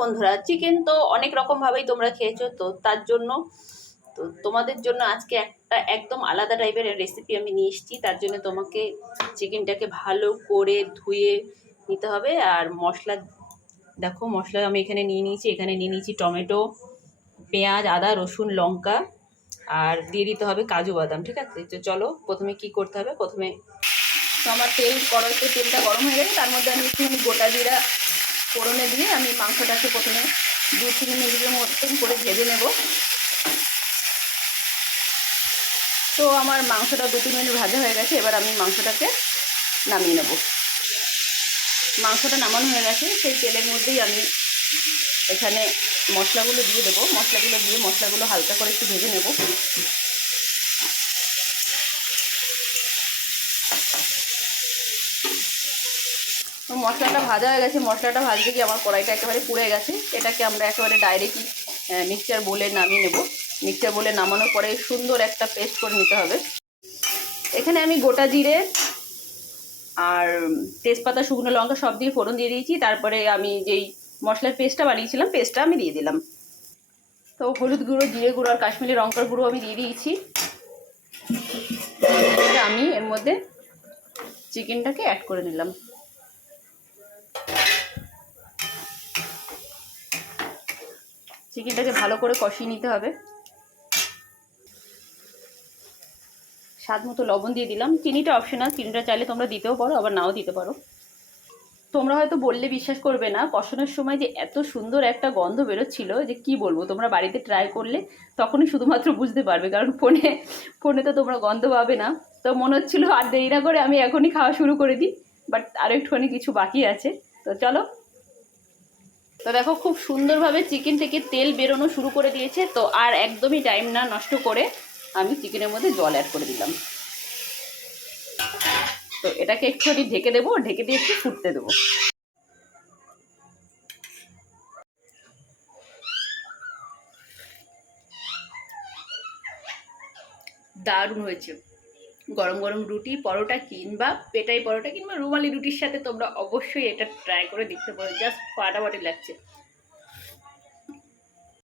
বন্ধুরা চিকেন তো অনেক রকমভাবেই তোমরা খেয়েছো, তো তার জন্য, তো তোমাদের জন্য আজকে একটা একদম আলাদা টাইপের রেসিপি আমি নিয়ে এসেছি। তার জন্য তোমাকে চিকেনটাকে ভালো করে ধুয়ে নিতে হবে। আর মশলা, দেখো মশলা আমি এখানে নিয়ে নিয়েছি। এখানে নিয়ে নিয়েছি টমেটো, পেঁয়াজ, আদা, রসুন, লঙ্কা, আর দিয়ে দিতে হবে কাজু বাদাম, ঠিক আছে? তো চলো প্রথমে কি করতে হবে? প্রথমে আমার তেল, কড়াইতে তেলটা গরম হয়ে গেছে, তার মধ্যে আমি একটুখানি গোটা জিরা ফোড়নে দিয়ে আমি মাংসটাকে প্রথমে দু তিন মিনিটের মতন করে ভেজে নেব। তো আমার মাংসটা দু তিন মিনিট ভাজা হয়ে গেছে, এবার আমি মাংসটাকে নামিয়ে নেব। মাংসটা নামানো হয়ে গেছে, সেই তেলের মধ্যেই আমি এখানে মশলাগুলো দিয়ে দেবো। মশলাগুলো দিয়ে মশলাগুলো হালকা করে একটু ভেজে নেব। মশলাটা ভাজা হয়ে গেছে, মশলাটা ভাজতে গিয়ে আমার কড়াইটা একেবারে পুড়ে গেছে? এটাকে আমরা একেবারে ডাইরেক্টই মিক্সচার বলে নামিয়ে নেব। মিক্সচার বলে নামানোর পরে সুন্দর একটা পেস্ট করে নিতে হবে। এখানে আমি গোটা জিরে আর তেজপাতা, শুকনো লঙ্কা সব দিয়ে ফোড়ন দিয়ে দিয়েছি। তারপরে আমি যেই মশলার পেস্টটা বানিয়েছিলাম পেস্টটা আমি দিয়ে দিলাম। তো হলুদ গুঁড়ো, জিরে গুঁড়ো আর কাশ্মীরি লঙ্কার গুঁড়ো আমি দিয়ে দিয়েছি। আমি এর মধ্যে চিকেনটাকে অ্যাড করে নিলাম। চিকেনটাকে ভালো করে কষিয়ে নিতে হবে। স্বাদ মতো লবণ দিয়ে দিলাম। চিনিটা অপশনাল চিনিটা চাইলে তোমরা দিতেও পারো, আবার নাও দিতে পারো। তোমরা হয়তো বললে বিশ্বাস করবে না, কষানোর সময় যে এত সুন্দর একটা গন্ধ বেরোচ্ছিল যে কি বলব, তোমরা বাড়িতে ট্রাই করলে তখনই শুধুমাত্র বুঝতে পারবে, কারণ ফোনে ফোনে তো তোমরা গন্ধ পাবে না। তো মনে হচ্ছিল আর দেরি না করে আমি এখনই খাওয়া শুরু করে দিই বাট আর একটুখানি কিছু বাকি আছে। তো চলো তো দেখো, খুব সুন্দরভাবে চিকেন থেকে তেল বেরোনো শুরু করে দিয়েছে। তো আর একদমই টাইম না নষ্ট করে আমি চিকেনের মধ্যে জল অ্যাড করে দিলাম। তো এটাকে একটুখানি ঢেকে দেবো, ঢেকে দিয়ে একটু ফুটতে দেবো। দারুণ হয়েছে। গরম গরম রুটি, পরোটা কিংবা পেটাই পরোটা কিংবা রুমালি রুটির সাথে তোমরা অবশ্যই এটা ট্রাই করে দেখতে পারো। জাস্ট ফাটাফাটি লাগছে।